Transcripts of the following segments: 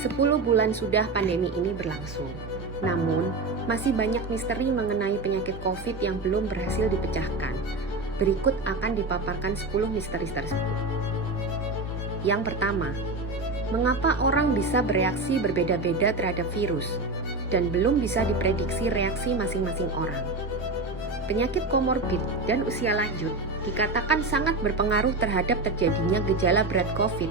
10 bulan sudah pandemi ini berlangsung. Namun, masih banyak misteri mengenai penyakit COVID yang belum berhasil dipecahkan. Berikut akan dipaparkan 10 misteri tersebut. Yang pertama, mengapa orang bisa bereaksi berbeda-beda terhadap virus dan belum bisa diprediksi reaksi masing-masing orang. Penyakit komorbid dan usia lanjut dikatakan sangat berpengaruh terhadap terjadinya gejala berat COVID.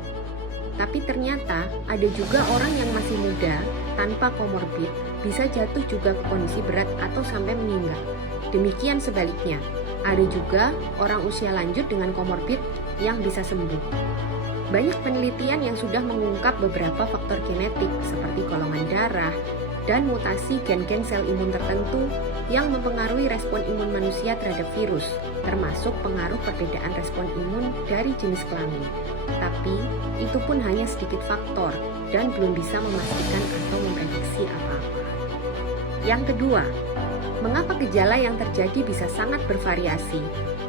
Tapi ternyata ada juga orang yang masih muda tanpa komorbid bisa jatuh juga ke kondisi berat atau sampai meninggal. Demikian sebaliknya, ada juga orang usia lanjut dengan komorbid yang bisa sembuh. Banyak penelitian yang sudah mengungkap beberapa faktor genetik seperti golongan darah dan mutasi gen-gen sel imun tertentu yang mempengaruhi respon imun manusia terhadap virus, termasuk pengaruh perbedaan respon imun dari jenis kelamin. Tapi, itu pun hanya sedikit faktor dan belum bisa memastikan atau memprediksi apa-apa. Yang kedua, mengapa gejala yang terjadi bisa sangat bervariasi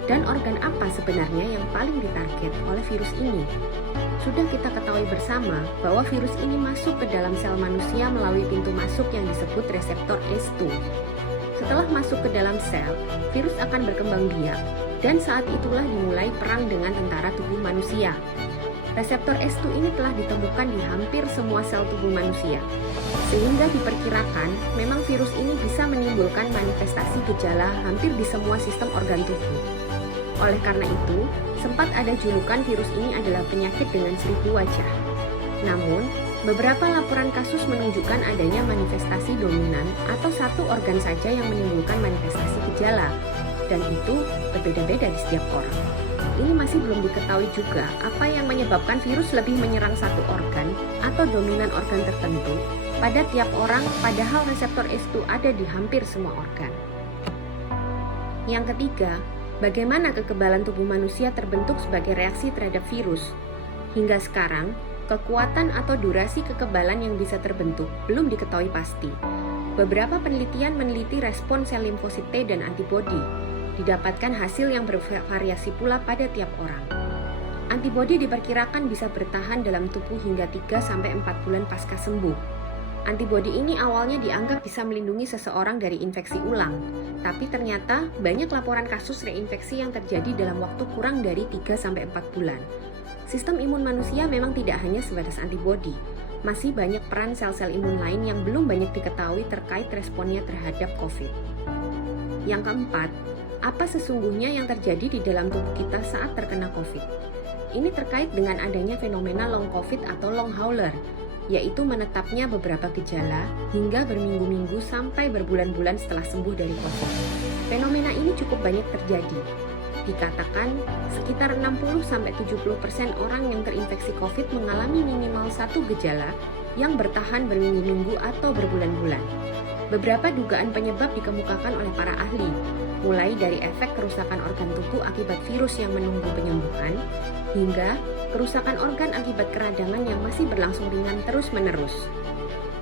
dan organ apa sebenarnya yang paling ditarget oleh virus ini? Sudah kita ketahui bersama bahwa virus ini masuk ke dalam sel manusia melalui pintu masuk yang disebut reseptor ACE2. Setelah masuk ke dalam sel, virus akan berkembang biak dan saat itulah dimulai perang dengan tentara tubuh manusia. Reseptor ACE2 ini telah ditemukan di hampir semua sel tubuh manusia, sehingga diperkirakan memang virus ini bisa menimbulkan manifestasi gejala hampir di semua sistem organ tubuh. Oleh karena itu, sempat ada julukan virus ini adalah penyakit dengan 1000 wajah. Namun, beberapa laporan kasus menunjukkan adanya manifestasi dominan atau satu organ saja yang menimbulkan manifestasi gejala, dan itu berbeda-beda di setiap orang. Ini masih belum diketahui juga apa yang menyebabkan virus lebih menyerang satu organ atau dominan organ tertentu pada tiap orang, padahal reseptor ACE2 ada di hampir semua organ. Yang ketiga, bagaimana kekebalan tubuh manusia terbentuk sebagai reaksi terhadap virus? Hingga sekarang, kekuatan atau durasi kekebalan yang bisa terbentuk belum diketahui pasti. Beberapa penelitian meneliti respon sel limfosit T dan antibodi. Didapatkan hasil yang bervariasi pula pada tiap orang. Antibodi diperkirakan bisa bertahan dalam tubuh hingga 3-4 bulan pasca sembuh. Antibodi ini awalnya dianggap bisa melindungi seseorang dari infeksi ulang, tapi ternyata banyak laporan kasus reinfeksi yang terjadi dalam waktu kurang dari 3-4 bulan. Sistem imun manusia memang tidak hanya sebatas antibodi, masih banyak peran sel-sel imun lain yang belum banyak diketahui terkait responnya terhadap COVID. Yang keempat, apa sesungguhnya yang terjadi di dalam tubuh kita saat terkena COVID? Ini terkait dengan adanya fenomena long COVID atau long hauler, yaitu menetapnya beberapa gejala hingga berminggu-minggu sampai berbulan-bulan setelah sembuh dari COVID. Fenomena ini cukup banyak terjadi. Dikatakan sekitar 60-70% orang yang terinfeksi COVID mengalami minimal satu gejala yang bertahan berminggu-minggu atau berbulan-bulan. Beberapa dugaan penyebab dikemukakan oleh para ahli, mulai dari efek kerusakan organ tubuh akibat virus yang menunggu penyembuhan, hingga kerusakan organ akibat keradangan yang masih berlangsung ringan terus-menerus.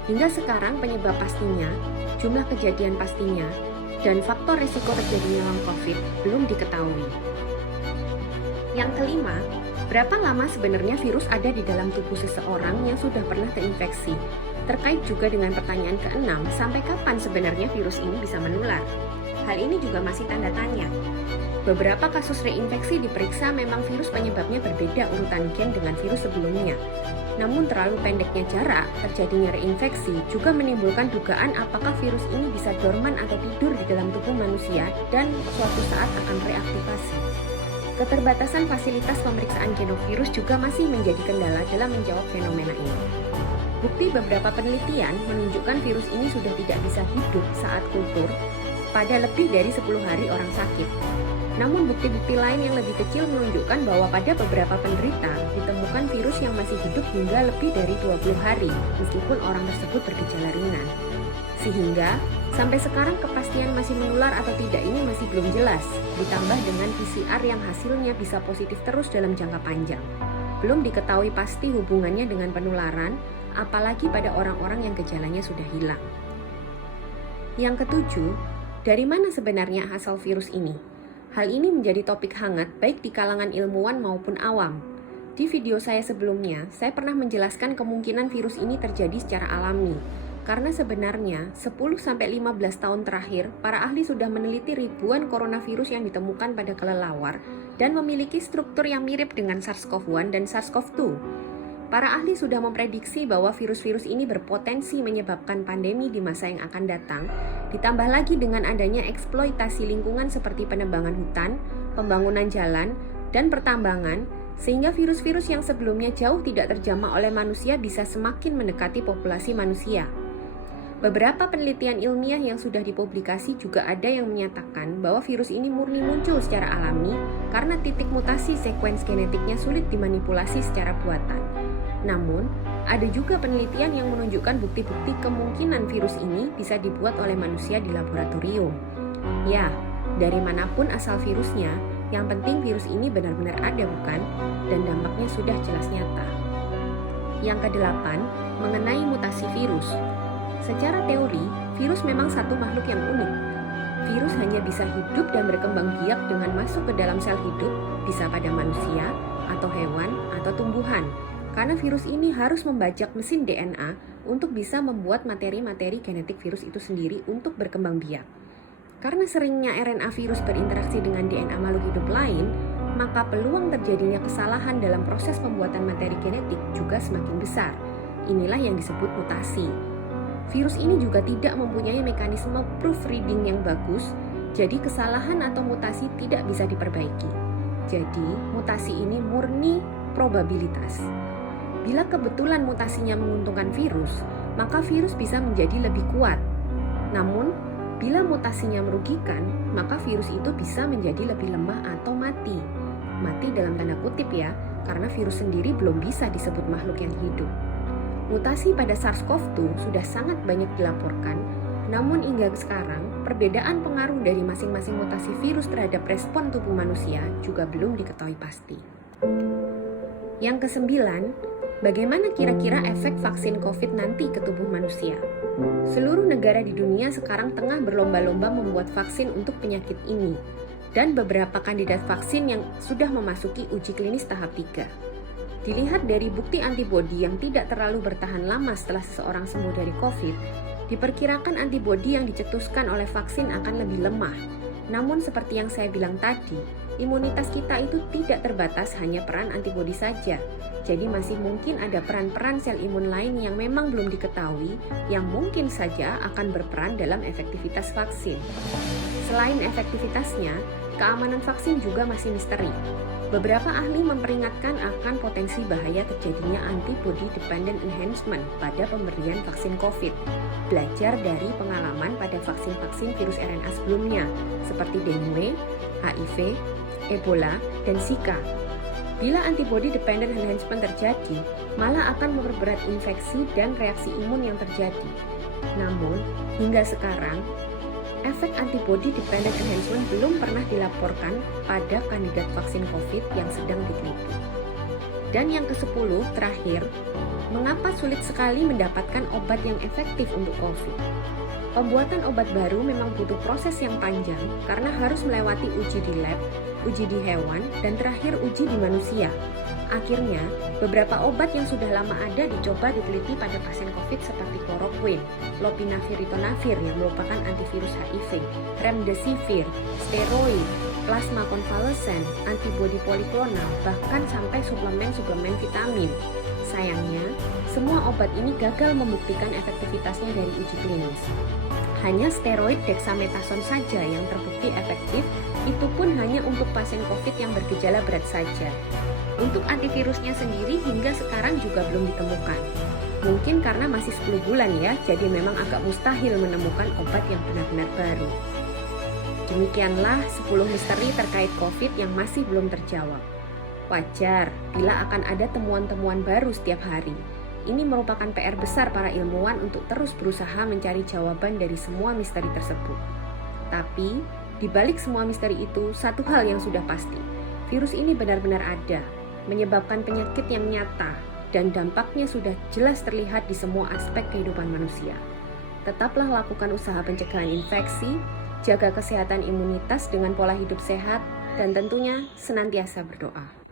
Hingga sekarang penyebab pastinya, jumlah kejadian pastinya, dan faktor risiko terjadinya long COVID belum diketahui. Yang kelima, berapa lama sebenarnya virus ada di dalam tubuh seseorang yang sudah pernah terinfeksi? Terkait juga dengan pertanyaan keenam, sampai kapan sebenarnya virus ini bisa menular? Hal ini juga masih tanda tanya. Beberapa kasus reinfeksi diperiksa memang virus penyebabnya berbeda urutan gen dengan virus sebelumnya. Namun terlalu pendeknya jarak terjadinya reinfeksi juga menimbulkan dugaan apakah virus ini bisa dorman atau tidur di dalam tubuh manusia dan suatu saat akan reaktivasi. Keterbatasan fasilitas pemeriksaan genovirus juga masih menjadi kendala dalam menjawab fenomena ini. Bukti beberapa penelitian menunjukkan virus ini sudah tidak bisa hidup saat kultur pada lebih dari 10 hari orang sakit. Namun bukti-bukti lain yang lebih kecil menunjukkan bahwa pada beberapa penderita ditemukan virus yang masih hidup hingga lebih dari 20 hari meskipun orang tersebut bergejala ringan. Sehingga sampai sekarang kepastian masih menular atau tidak ini masih belum jelas, ditambah dengan PCR yang hasilnya bisa positif terus dalam jangka panjang. Belum diketahui pasti hubungannya dengan penularan, apalagi pada orang-orang yang gejalanya sudah hilang. Yang ketujuh, dari mana sebenarnya asal virus ini? Hal ini menjadi topik hangat baik di kalangan ilmuwan maupun awam. Di video saya sebelumnya, saya pernah menjelaskan kemungkinan virus ini terjadi secara alami. Karena sebenarnya 10-15 tahun terakhir, para ahli sudah meneliti ribuan coronavirus yang ditemukan pada kelelawar dan memiliki struktur yang mirip dengan SARS-CoV-1 dan SARS-CoV-2. Para ahli sudah memprediksi bahwa virus-virus ini berpotensi menyebabkan pandemi di masa yang akan datang, ditambah lagi dengan adanya eksploitasi lingkungan seperti penebangan hutan, pembangunan jalan, dan pertambangan, sehingga virus-virus yang sebelumnya jauh tidak terjamah oleh manusia bisa semakin mendekati populasi manusia. Beberapa penelitian ilmiah yang sudah dipublikasi juga ada yang menyatakan bahwa virus ini murni muncul secara alami karena titik mutasi sekuens genetiknya sulit dimanipulasi secara buatan. Namun, ada juga penelitian yang menunjukkan bukti-bukti kemungkinan virus ini bisa dibuat oleh manusia di laboratorium. Ya, dari manapun asal virusnya, yang penting virus ini benar-benar ada, bukan? Dan dampaknya sudah jelas nyata. Yang kedelapan, mengenai mutasi virus. Secara teori, virus memang satu makhluk yang unik. Virus hanya bisa hidup dan berkembang biak dengan masuk ke dalam sel hidup, bisa pada manusia, atau hewan, atau tumbuhan. Karena virus ini harus membajak mesin DNA untuk bisa membuat materi-materi genetik virus itu sendiri untuk berkembang biak. Karena seringnya RNA virus berinteraksi dengan DNA makhluk hidup lain, maka peluang terjadinya kesalahan dalam proses pembuatan materi genetik juga semakin besar. Inilah yang disebut mutasi. Virus ini juga tidak mempunyai mekanisme proofreading yang bagus, jadi kesalahan atau mutasi tidak bisa diperbaiki. Jadi, mutasi ini murni probabilitas. Bila kebetulan mutasinya menguntungkan virus, maka virus bisa menjadi lebih kuat. Namun, bila mutasinya merugikan, maka virus itu bisa menjadi lebih lemah atau mati. Mati dalam tanda kutip ya, karena virus sendiri belum bisa disebut makhluk yang hidup. Mutasi pada SARS-CoV-2 sudah sangat banyak dilaporkan, namun hingga sekarang, perbedaan pengaruh dari masing-masing mutasi virus terhadap respon tubuh manusia juga belum diketahui pasti. Yang kesembilan, bagaimana kira-kira efek vaksin COVID nanti ke tubuh manusia? Seluruh negara di dunia sekarang tengah berlomba-lomba membuat vaksin untuk penyakit ini, dan beberapa kandidat vaksin yang sudah memasuki uji klinis tahap 3. Dilihat dari bukti antibodi yang tidak terlalu bertahan lama setelah seseorang sembuh dari COVID, diperkirakan antibodi yang dicetuskan oleh vaksin akan lebih lemah. Namun seperti yang saya bilang tadi, imunitas kita itu tidak terbatas hanya peran antibodi saja. Jadi masih mungkin ada peran-peran sel imun lain yang memang belum diketahui, yang mungkin saja akan berperan dalam efektivitas vaksin. Selain efektivitasnya, keamanan vaksin juga masih misteri. Beberapa ahli memperingatkan akan potensi bahaya terjadinya antibody dependent enhancement pada pemberian vaksin COVID. Belajar dari pengalaman pada vaksin-vaksin virus RNA sebelumnya, seperti dengue, HIV, Ebola, dan Zika. Bila antibody dependent enhancement terjadi, malah akan memperberat infeksi dan reaksi imun yang terjadi. Namun, hingga sekarang, efek antibody dependent enhancement belum pernah dilaporkan pada kandidat vaksin COVID yang sedang diteliti. Dan yang ke-10, terakhir, mengapa sulit sekali mendapatkan obat yang efektif untuk COVID? Pembuatan obat baru memang butuh proses yang panjang karena harus melewati uji di lab, uji di hewan, dan terakhir uji di manusia. Akhirnya, beberapa obat yang sudah lama ada dicoba diteliti pada pasien COVID seperti chloroquine, lopinavir-ritonavir yang merupakan antivirus HIV, remdesivir, steroid, plasma konvalesen, antibodi poliklonal, bahkan sampai suplemen-suplemen vitamin. Sayangnya, semua obat ini gagal membuktikan efektivitasnya dari uji klinis. Hanya steroid dexamethasone saja yang terbukti efektif, itu pun hanya untuk pasien COVID yang bergejala berat saja. Untuk antivirusnya sendiri hingga sekarang juga belum ditemukan. Mungkin karena masih 10 bulan ya, jadi memang agak mustahil menemukan obat yang benar-benar baru. Demikianlah 10 misteri terkait COVID yang masih belum terjawab. Wajar bila akan ada temuan-temuan baru setiap hari. Ini merupakan PR besar para ilmuwan untuk terus berusaha mencari jawaban dari semua misteri tersebut. Tapi, di balik semua misteri itu, satu hal yang sudah pasti. Virus ini benar-benar ada, menyebabkan penyakit yang nyata, dan dampaknya sudah jelas terlihat di semua aspek kehidupan manusia. Tetaplah lakukan usaha pencegahan infeksi, jaga kesehatan imunitas dengan pola hidup sehat, dan tentunya senantiasa berdoa.